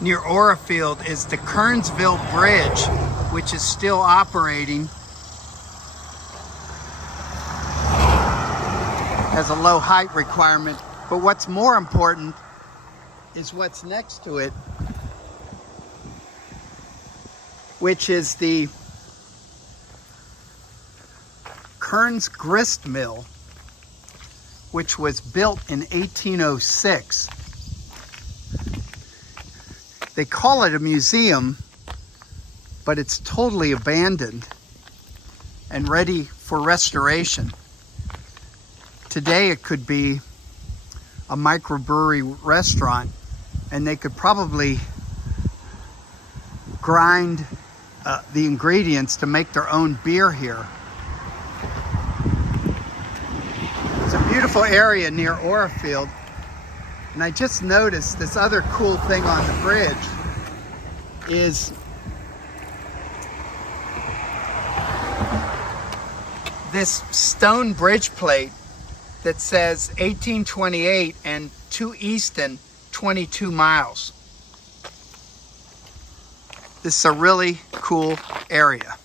near Orefield is the Kernsville Bridge, which is still operating. Has a low height requirement, but what's more important is what's next to it, which is the Kern Grist Mill, which was built in 1806. They call it a museum, but it's totally abandoned and ready for restoration. Today it could be a microbrewery restaurant, and they could probably grind the ingredients to make their own beer here. It's a beautiful area near Orefield, and I just noticed this other cool thing on the bridge is this stone bridge plate that says 1828 and to Easton 22 miles. This is a really cool area.